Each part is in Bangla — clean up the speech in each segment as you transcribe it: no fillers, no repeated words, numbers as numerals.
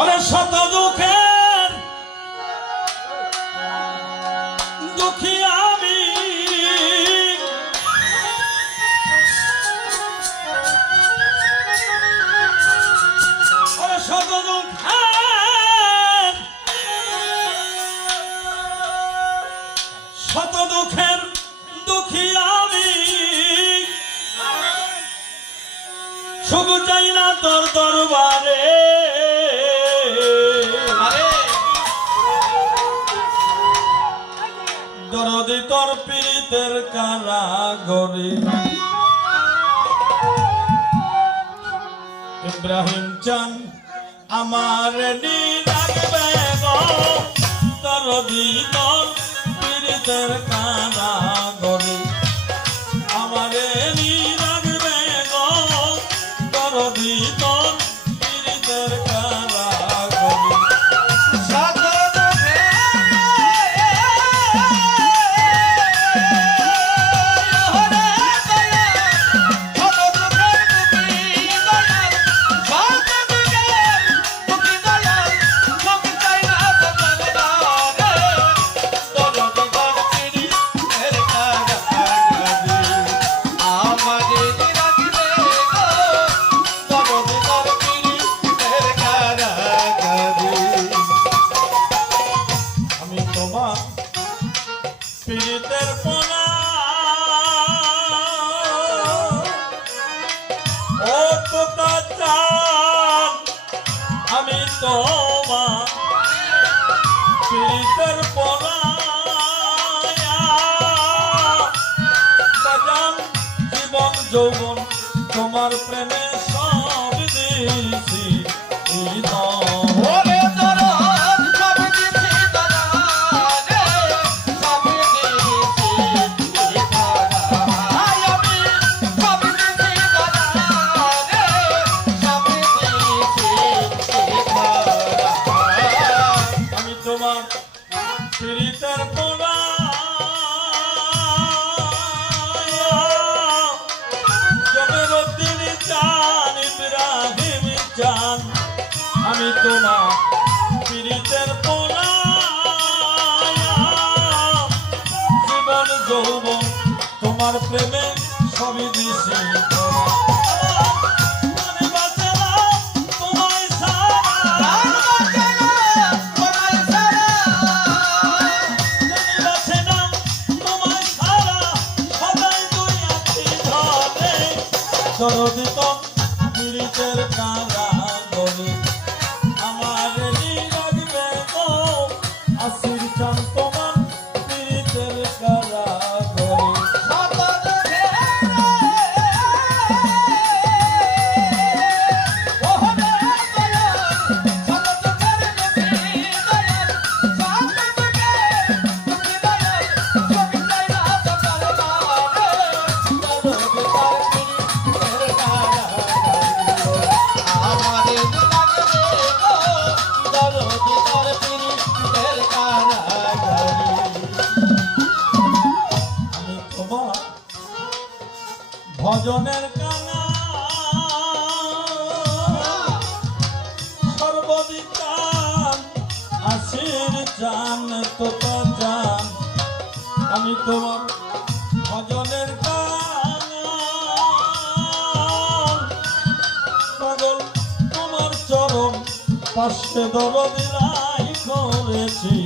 ওরে শত দুঃখের দুঃখী আমি, ওরে শত দুঃখের দুঃখী আমি, শুধু চাই না তোর দরবারে দরদি তোর পীড়িতের কারাগরে। ইব্রাহিম চান আমার রাখবে গো দরদি তোর পীড়িতের কারাগরে, আমারে রাখবে গো দরদি তোর পীড়িতের কারাগরে। পীড়িতের পোনা ও তোতা চান, আমি তোমার পীড়িতের পোনা বাজান জীবন যৌবন তোমার প্রেমে সব দিয়েছি। পীড়িতের পোনা জমিরুদ্দিন চান, ইব্রাহিম চান, আমি তোমার পীড়িতের পোনা জীবন যৌবন তোমার প্রেমে সবই দিছি। দরদি তোর পীড়িতের কারাগরে, আমার রাখবে গো আসির চান তোমার পীড়িতের কারাগরে। ভজনের কানা সর্বদিক চান, আসির চান তোতা চান, আমি তোমার ভজনের কানা পাগল তোমার চরণ পাশে দরদি লাই করেছি।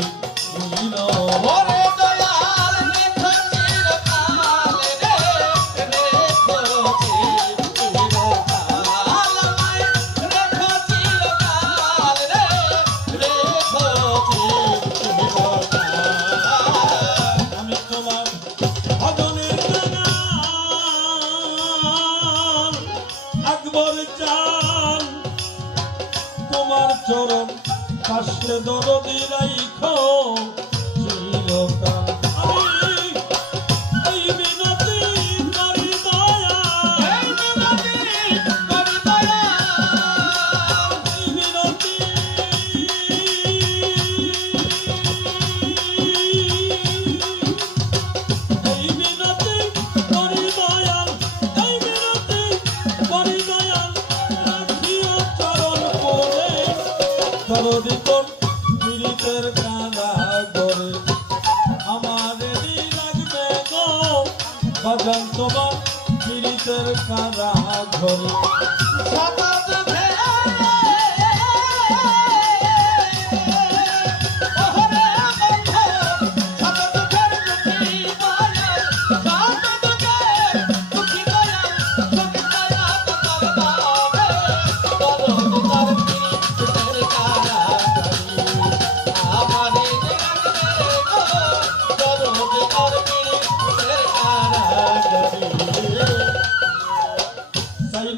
তোমার চরণ পাশে দরদি রাইখো চিরকাল। এই মিনতি করি দয়া, এই মিনতি করি দয়া, এই মিনতি করি দয়াল, এই মিনতি করি দয়াল, রাখিও চরণ পড়ে দরদি তোর পীড়িতের কারা করে আমাদেরই লাগবে গো বাজান তোমার পীড়িতের কারা ঘরে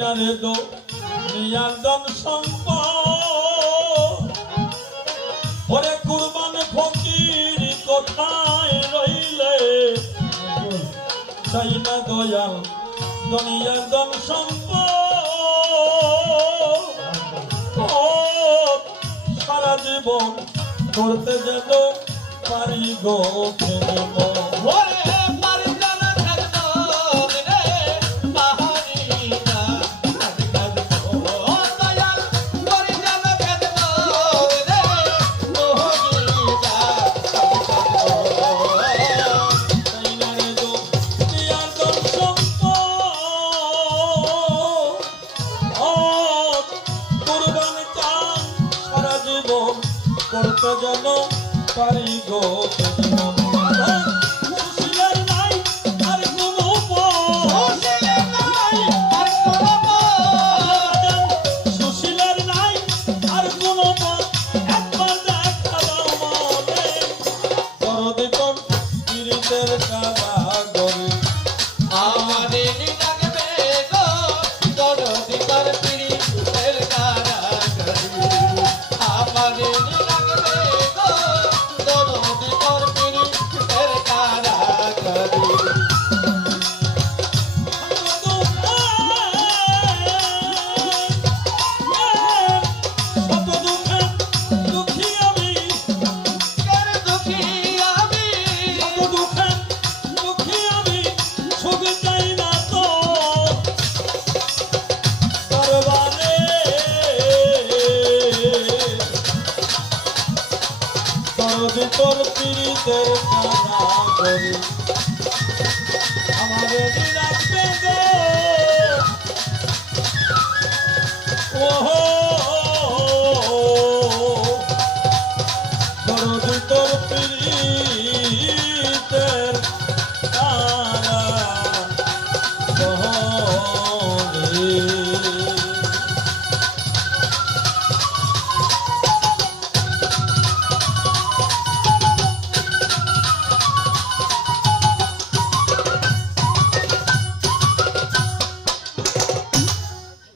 চাইনারে দো নিয়ার দন সম্পদ ওরে কুরবান ফকির কোথায় রইলে চাইনা দয়াল দুনিয়ার দন সম্পদ সারা জীবন করতে যেত পারি গো প্রেম করতে যেন পারি গো সুশীলের নাই আর কোনো সুশীলের নাই আর কোনো একবার দেখা দাও মনে দরদি তোর পীড়িতের কারা গরে আমাদের লাগবে গো দরদি তোর পীড়িতের কারা গরে আমাদের তোর পীড়িতের কারা করে আমাদের